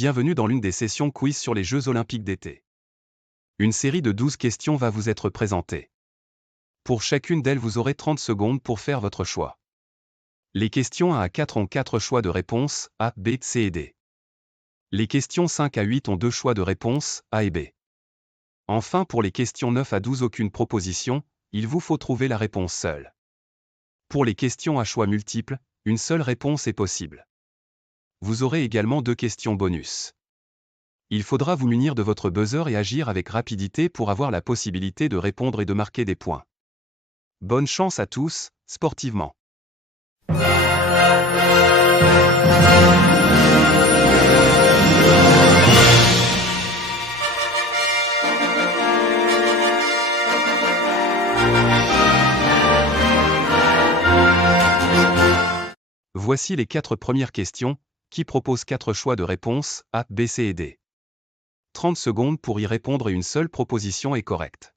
Bienvenue dans l'une des sessions quiz sur les Jeux Olympiques d'été. Une série de 12 questions va vous être présentée. Pour chacune d'elles, vous aurez 30 secondes pour faire votre choix. Les questions 1 à 4 ont 4 choix de réponse, A, B, C et D. Les questions 5 à 8 ont 2 choix de réponse, A et B. Enfin, pour les questions 9 à 12, aucune proposition, il vous faut trouver la réponse seule. Pour les questions à choix multiples, une seule réponse est possible. Vous aurez également 2 questions bonus. Il faudra vous munir de votre buzzer et agir avec rapidité pour avoir la possibilité de répondre et de marquer des points. Bonne chance à tous, sportivement. Voici les 4 premières questions, qui proposent 4 choix de réponse, A, B, C et D. 30 secondes pour y répondre et une seule proposition est correcte.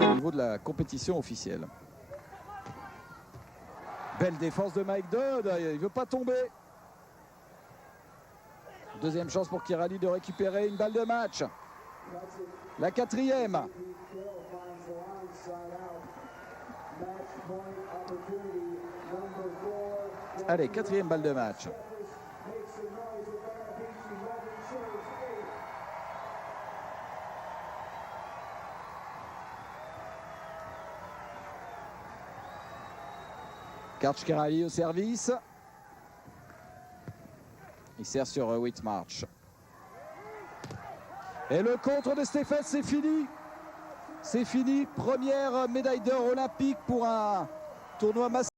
au niveau de la compétition officielle. Belle défense de Mike Dodd, il ne veut pas tomber. Deuxième chance pour Kirali de récupérer une balle de match. La quatrième. Allez, quatrième balle de match. Kirali au service. Il sert sur Whitmarsh. Et le contre de Stéphane, c'est fini. C'est fini. Première médaille d'or olympique pour un tournoi masculin.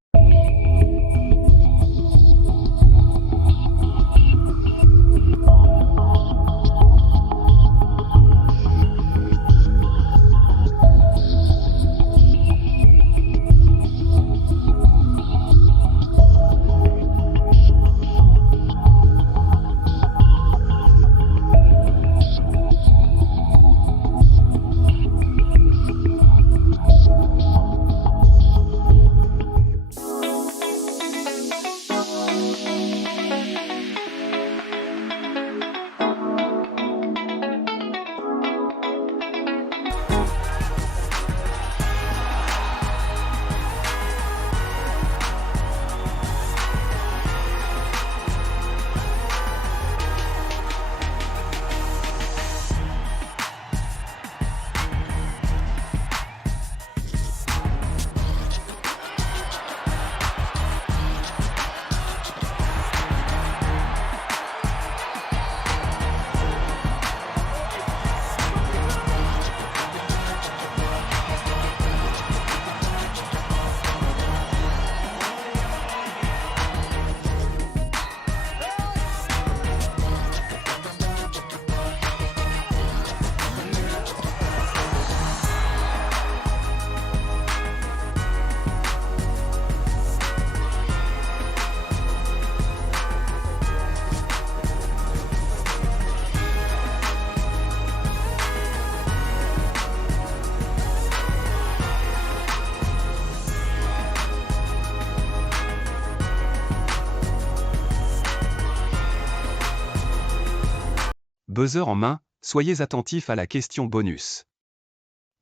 Buzzer en main, soyez attentifs à la question bonus.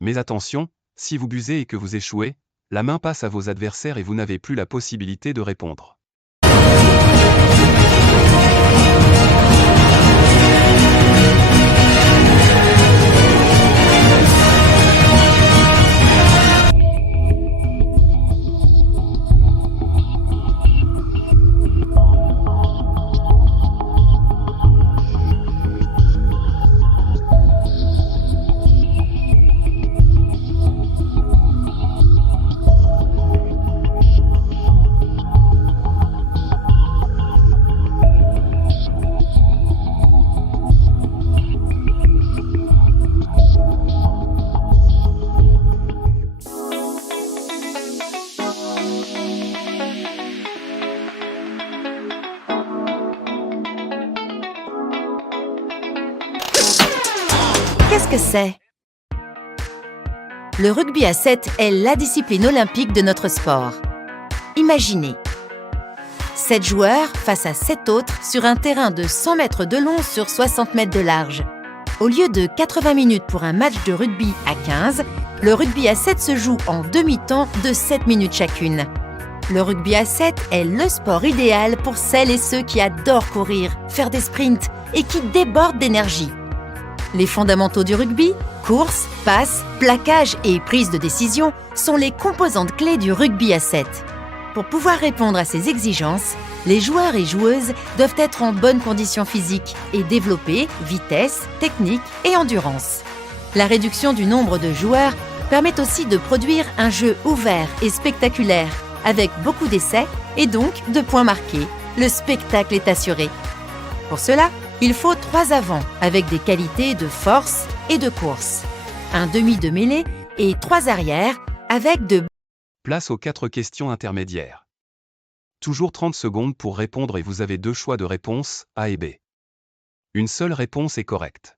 Mais attention, si vous buzzez et que vous échouez, la main passe à vos adversaires et vous n'avez plus la possibilité de répondre. Qu'est-ce que c'est? Le rugby à 7 est la discipline olympique de notre sport. Imaginez 7 joueurs face à 7 autres sur un terrain de 100 mètres de long sur 60 mètres de large. Au lieu de 80 minutes pour un match de rugby à 15, le rugby à 7 se joue en demi-temps de 7 minutes chacune. Le rugby à 7 est le sport idéal pour celles et ceux qui adorent courir, faire des sprints et qui débordent d'énergie. Les fondamentaux du rugby, course, passe, plaquage et prise de décision sont les composantes clés du rugby à 7. Pour pouvoir répondre à ces exigences, les joueurs et joueuses doivent être en bonne condition physique et développer vitesse, technique et endurance. La réduction du nombre de joueurs permet aussi de produire un jeu ouvert et spectaculaire, avec beaucoup d'essais et donc de points marqués. Le spectacle est assuré. Pour cela, il faut 3 avants avec des qualités de force et de course, un demi de mêlée et 3 arrières avec de... Place aux 4 questions intermédiaires. Toujours 30 secondes pour répondre et vous avez 2 choix de réponse, A et B. Une seule réponse est correcte.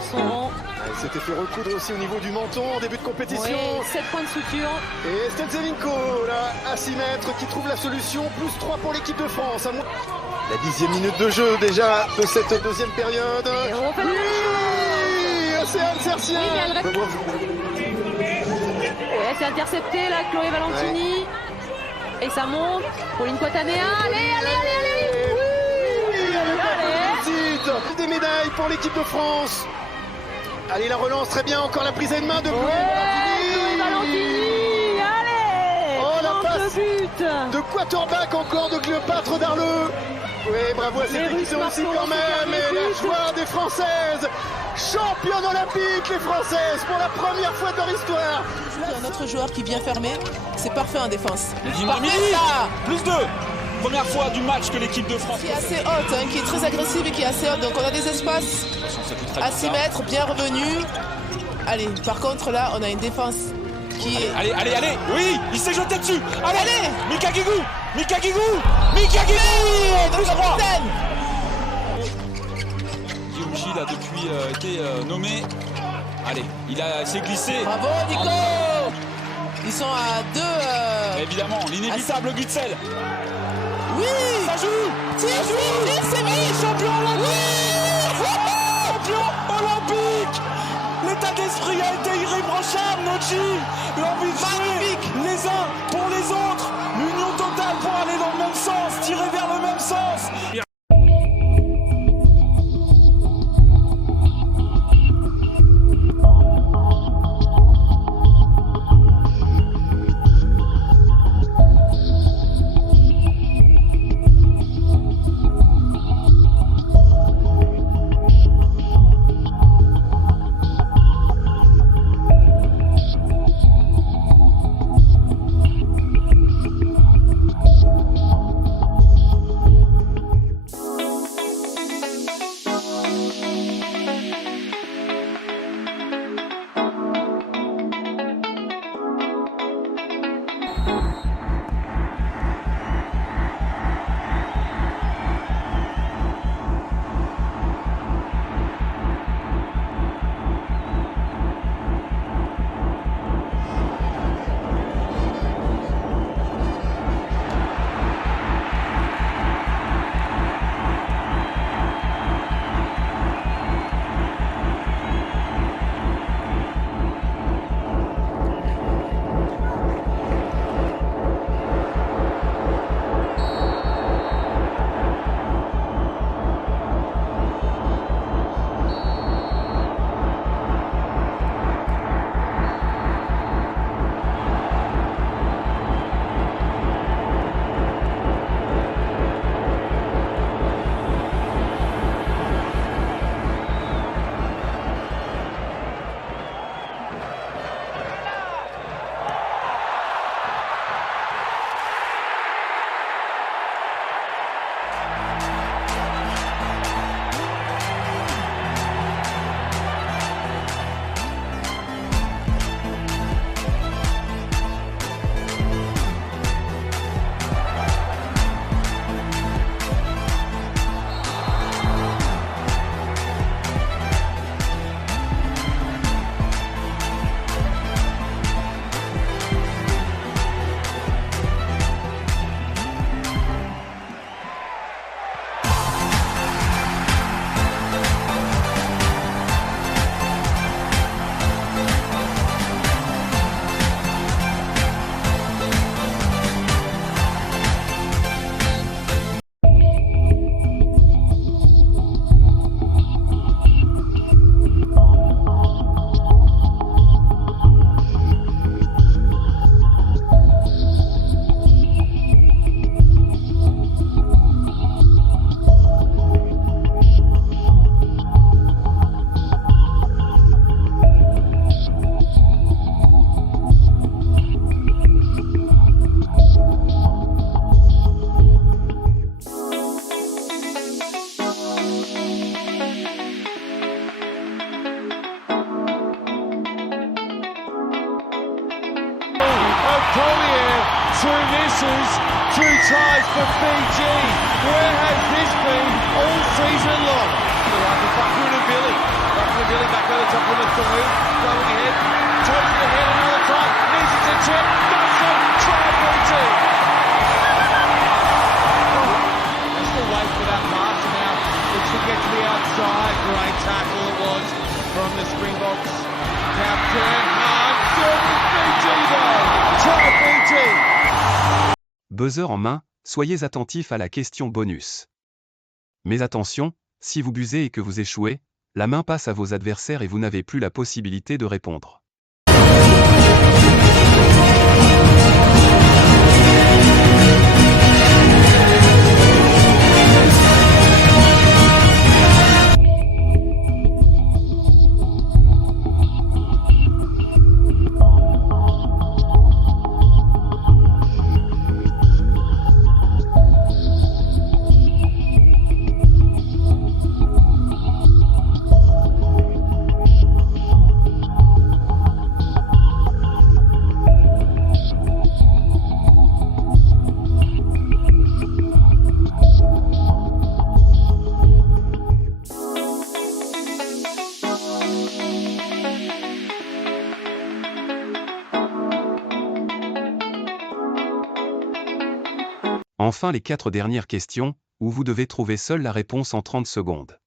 suivre son rang. Il s'était fait recoudre aussi au niveau du menton en début de compétition. Oui, 7 points de suture. Et Stelzevinko, là, à 6 mètres, qui trouve la solution. Plus 3 pour l'équipe de France. La 10e minute de jeu déjà de cette deuxième période. Et on fait la même chose. Océane Sercien. Ouais, c'est intercepté là, Chloé Valentini. Ouais. Et ça monte. Pauline Quatanea. Allez. Des médailles pour l'équipe de France. Allez, la relance, très bien. Encore la prise à une main de Chloé Valentini. Allez. Oh, la passe but de quarterback encore de Cléopâtre Darleux. Oui, bravo à cette équipe aussi quand même. Et la joie des Françaises. Championne olympique, les Françaises, pour la première fois de leur histoire. Un autre joueur qui vient fermer, c'est parfait en défense. Plus 2. Première fois du match que l'équipe de France. Qui est assez haute, qui est très agressive et qui est assez haute. Donc on a des espaces à 6 mètres, bien revenus. Allez, par contre là, on a une défense qui est... Allez, oui, il s'est jeté dessus. Allez, Mika Guigou. Le capitaine. Guillaume Gilles a depuis été nommé. Allez, s'est glissé. Bravo Nico. Ils sont à 2... Évidemment, l'inévitable Gutzel. Oui. Ça joue. C'est vrai, champion olympique. Champion olympique. L'état d'esprit a été irréprochable, Nochi. L'envie de jouer les uns pour les autres. L'union totale pour aller dans le même sens, tirer vers le même sens. two misses, two tries for Fiji. Where has this been all season long? Back to Billy. top of the through, going in, turns the head another time, needs it to chip, does it, try beauty. Still wait for that pass now. Looks to get to the outside. Great tackle it was from the Springboks captain. Still with Fiji though. Try Fiji. Buzzer en main, soyez attentifs à la question bonus. Mais attention, si vous buzzez et que vous échouez, la main passe à vos adversaires et vous n'avez plus la possibilité de répondre. Enfin les 4 dernières questions, où vous devez trouver seul la réponse en 30 secondes.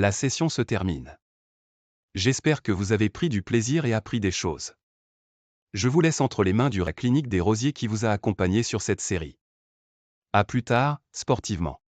La session se termine. J'espère que vous avez pris du plaisir et appris des choses. Je vous laisse entre les mains du clinique des Rosiers qui vous a accompagné sur cette série. À plus tard, sportivement.